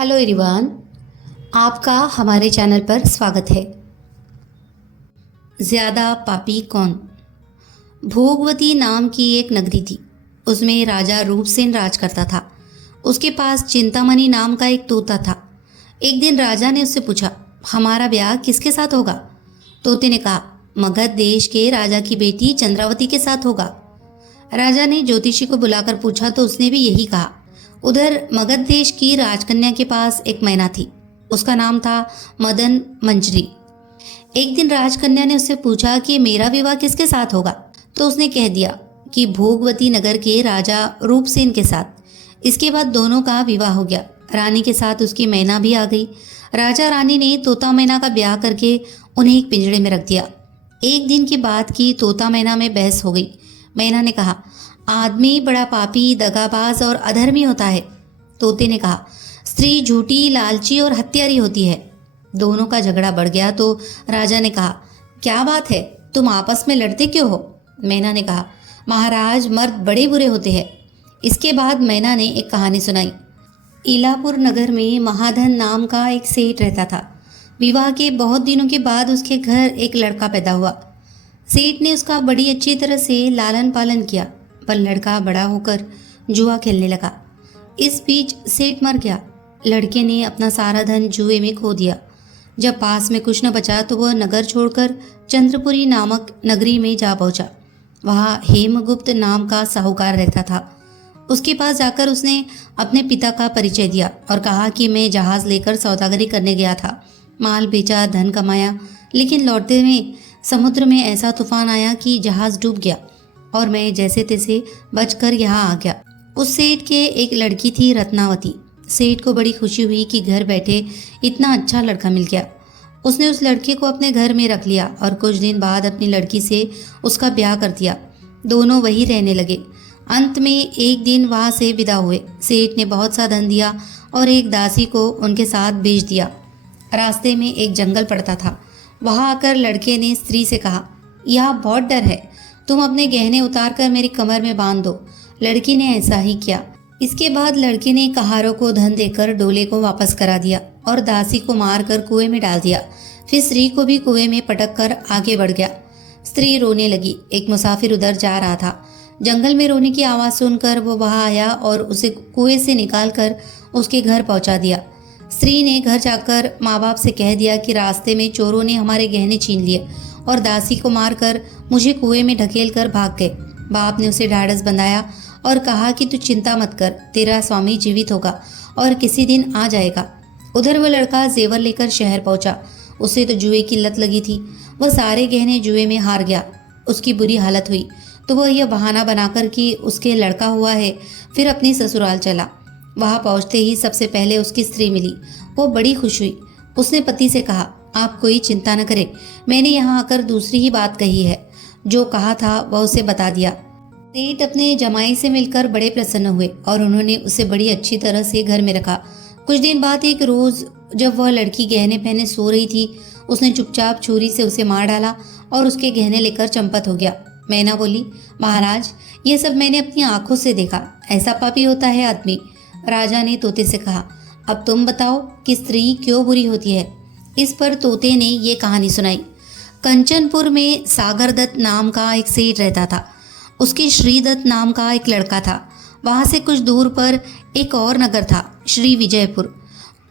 Hello everyone, आपका हमारे channel पर स्वागत है। ज़्यादा पापी कौन? भोगवती नाम की एक नगरी थी। उसमें राजा रूपसेन राज करता था। उसके पास चिंतामणि नाम का एक तोता था। एक दिन राजा ने उससे पूछा, हमारा ब्याह किसके साथ होगा? तोते ने कहा, मगध देश के राजा की बेटी चंद्रावती के साथ होगा। राजा ने ज्योतिषी को बुलाकर पूछा तो उसने भी यही कहा। उधर मगध देश की राजकन्या के पास एक मैना थी। उसका नाम था मदन मंजरी। एक दिन राजकन्या ने उससे पूछा कि मेरा विवाह किसके साथ होगा? तो उसने कह दिया कि भोगवती नगर के राजा रूपसेन के साथ। इसके बाद दोनों का विवाह हो गया। रानी के साथ उसकी मैना भी आ गई। राजा रानी ने तोता मैना का ब्याह करके उन्हें एक पिंजड़े में रख दिया। एक दिन की बात की तोता मैना में बहस हो गई। मैना ने कहा, आदमी बड़ा पापी, दगाबाज और अधर्मी होता है। तोते ने कहा, स्त्री झूठी, लालची और हत्यारी होती है। दोनों का झगड़ा बढ़ गया तो राजा ने कहा, क्या बात है, तुम आपस में लड़ते क्यों हो? मैना ने कहा, महाराज, मर्द बड़े बुरे होते हैं। इसके बाद मैना ने एक कहानी सुनाई। इलापुर नगर में महाधन नाम का एक सेठ रहता था। विवाह के बहुत दिनों के बाद उसके घर एक लड़का पैदा हुआ। सेठ ने उसका बड़ी अच्छी तरह से लालन पालन किया, पर लड़का बड़ा होकर जुआ खेलने लगा। इस बीच सेठ मर गया। लड़के ने अपना सारा धन जुए में खो दिया। जब पास में कुछ न बचा तो वह नगर छोड़कर चंद्रपुरी नामक नगरी में जा पहुंचा। वहाँ हेमगुप्त नाम का साहूकार रहता था। उसके पास जाकर उसने अपने पिता का परिचय दिया और कहा कि मैं जहाज़ लेकर सौदागरी करने गया था। माल बेचा, धन कमाया, लेकिन लौटते में समुद्र में ऐसा तूफान आया कि जहाज़ डूब गया और मैं जैसे तैसे बचकर यहाँ आ गया। उस सेठ के एक लड़की थी, रत्नावती। सेठ को बड़ी खुशी हुई कि घर बैठे इतना अच्छा लड़का मिल गया। उसने उस लड़के को अपने घर में रख लिया और कुछ दिन बाद अपनी लड़की से उसका ब्याह कर दिया। दोनों वहीं रहने लगे। अंत में एक दिन वहाँ से विदा हुए। सेठ ने बहुत सा धन दिया और एक दासी को उनके साथ भेज दिया। रास्ते में एक जंगल पड़ता था। वहाँ आकर लड़के ने स्त्री से कहा, यहाँ बहुत डर है, तुम अपने गहने उतार कर मेरी कमर में बांध दो। लड़की ने ऐसा ही किया। इसके बाद लड़के ने कहारों को धन देकर डोले को वापस करा दिया और दासी को मारकर कुएं में डाल दिया। फिर स्त्री को भी कुएं में पटक कर आगे बढ़ गया। स्त्री रोने लगी। एक मुसाफिर उधर जा रहा था। जंगल में रोने की आवाज़ सुनकर वो वहाँ आया और उसे कुएं से निकाल कर उसके घर पहुँचा दिया। स्त्री ने घर जाकर माँ बाप से कह दिया कि रास्ते में चोरों ने हमारे गहने छीन लिए और दासी को मारकर मुझे कुएं में ढकेल कर भाग गए। बाप ने उसे ढाढ़स बंधाया और कहा कि तू चिंता मत कर, तेरा स्वामी जीवित होगा और किसी दिन आ जाएगा। उधर वह लड़का जेवर लेकर शहर पहुंचा। उसे तो जुए की लत लगी थी। वह सारे गहने जुए में हार गया। उसकी बुरी हालत हुई तो वह यह बहाना बनाकर कि उसके लड़का हुआ है, फिर अपनी ससुराल चला। वहाँ पहुँचते ही सबसे पहले उसकी स्त्री मिली। वो बड़ी खुश हुई। उसने पति से कहा, आप कोई चिंता न करें, मैंने यहाँ आकर दूसरी ही बात कही है। जो कहा था वह उसे बता दिया। सेठ अपने जमाई से मिलकर बड़े प्रसन्न हुए और उन्होंने उसे बड़ी अच्छी तरह से घर में रखा। कुछ दिन बाद एक रोज़ जब वह लड़की गहने पहने सो रही थी, उसने चुपचाप छुरी से उसे मार डाला और उसके गहने लेकर चंपत हो गया। मैना बोली, महाराज, ये सब मैंने अपनी आंखों से देखा। ऐसा पापी होता है आदमी। राजा ने तोते से कहा, अब तुम बताओ कि स्त्री क्यों बुरी होती है? इस पर तोते ने ये कहानी सुनाई। कंचनपुर में सागरदत्त नाम का एक सेठ रहता था। उसके श्रीदत्त नाम का एक लड़का था। वहाँ से कुछ दूर पर एक और नगर था, श्री विजयपुर।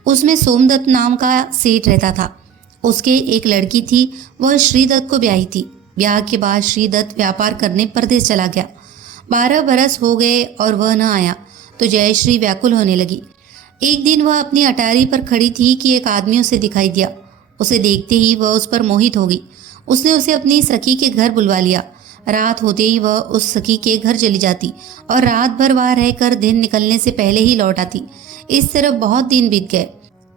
उसमें सोमदत्त नाम का सेठ रहता था। उसके एक लड़की थी, वह श्रीदत्त को ब्याही थी। ब्याह के बाद श्रीदत्त व्यापार करने परदेश चला गया। 12 बरस हो गए और वह न आया तो जयश्री व्याकुल होने लगी। एक दिन वह अपनी अटारी पर खड़ी थी कि एक आदमी उसे दिखाई दिया। उसे देखते ही वह उस पर मोहित हो गई। उसने उसे अपनी सखी के घर बुलवा लिया। रात होते ही वह उस सखी के घर चली जाती और रात भर वहाँ रहकर दिन निकलने से पहले ही लौट आती। इस तरह बहुत दिन बीत गए।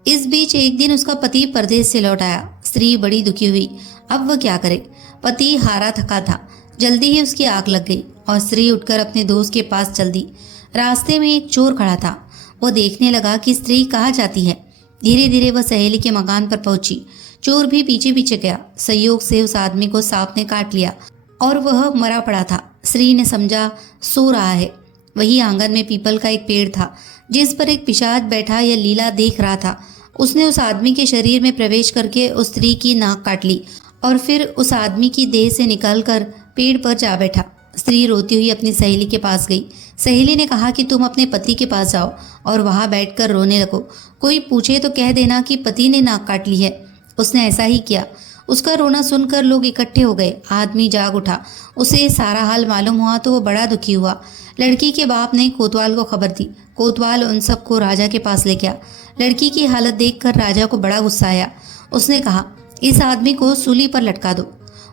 इस बीच एक दिन उसका पति परदेश से लौट आया। स्त्री बड़ी दुखी हुई। अब वह क्या करे? पति हारा थका था। जल्दी ही उसकी आग लग गई और स्त्री उठकर अपने दोस्त के पास चल दी। रास्ते में एक चोर खड़ा था। वह देखने लगा कि स्त्री कहाँ जाती है। धीरे धीरे वह सहेली के मकान पर पहुंची। चोर भी पीछे पीछे गया। संयोग से उस आदमी को सांप ने काट लिया और वह मरा पड़ा था। स्त्री ने समझा सो रहा है। वही आंगन में पीपल का एक पेड़ था जिस पर एक पिशाच बैठा यह लीला देख रहा था। उसने उस आदमी के शरीर में प्रवेश करके उस स्त्री की नाक काट ली और फिर उस आदमी की देह से निकलकर पेड़ पर जा बैठा। स्त्री रोती हुई अपनी सहेली के पास गई। सहेली ने कहा कि तुम अपने पति के पास जाओ और वहां बैठकर रोने लगो। कोई पूछे तो कह देना कि पति ने नाक काट ली है। उसने ऐसा ही किया। उसका रोना सुनकर लोग इकट्ठे हो गए। आदमी जाग उठा। उसे सारा हाल मालूम हुआ तो वो बड़ा दुखी हुआ। लड़की के बाप ने कोतवाल को खबर दी। कोतवाल उन सबको राजा के पास ले गया। लड़की की हालत देखकर राजा को बड़ा गुस्सा आया। उसने कहा, इस आदमी को सूली पर लटका दो।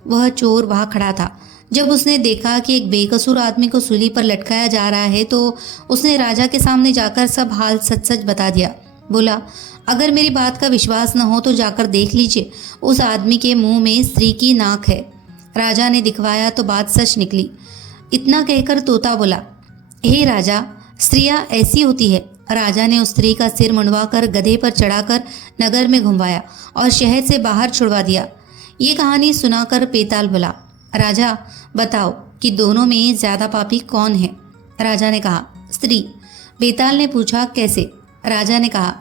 वह चोर वहां खड़ा था। जब उसने देखा कि एक बेकसूर आदमी को सूली पर लटकाया जा रहा है तो उसने राजा के सामने जाकर सब हाल सच सच बता दिया। बोला, अगर मेरी बात का विश्वास न हो तो जाकर देख लीजिए, उस आदमी के मुंह में स्त्री की नाक है। राजा ने दिखवाया तो बात सच निकली। इतना कहकर तोता बोला, हे राजा, स्त्रियां ऐसी होती है। राजा ने उस स्त्री का सिर मुंडवाकर गधे पर चढ़ाकर नगर में घुमवाया और शहर से बाहर छुड़वा दिया। ये कहानी सुनाकर बेताल बोला, राजा बताओ कि दोनों में ज्यादा पापी कौन है? राजा ने कहा, स्त्री। बेताल ने पूछा, कैसे? राजा ने कहा,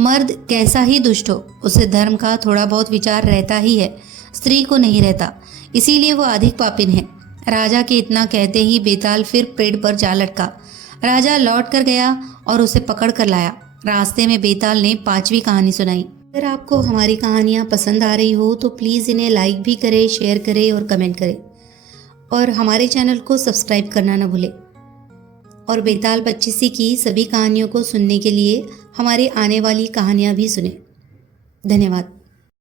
मर्द कैसा ही दुष्ट हो, उसे धर्म का थोड़ा बहुत विचार रहता ही है, स्त्री को नहीं रहता, इसीलिए वो अधिक पापिन है। राजा के इतना कहते ही बेताल फिर पेड़ पर जा लटका। राजा लौट कर गया और उसे पकड़ कर लाया। रास्ते में बेताल ने 5वीं कहानी सुनाई। अगर आपको हमारी कहानियाँ पसंद आ रही हो तो प्लीज़ इन्हें लाइक भी करें, शेयर करें और कमेंट करें और हमारे चैनल को सब्सक्राइब करना न भूलें। और बेताल बच्ची की सभी कहानियों को सुनने के लिए हमारी आने वाली कहानियाँ भी सुनें। धन्यवाद।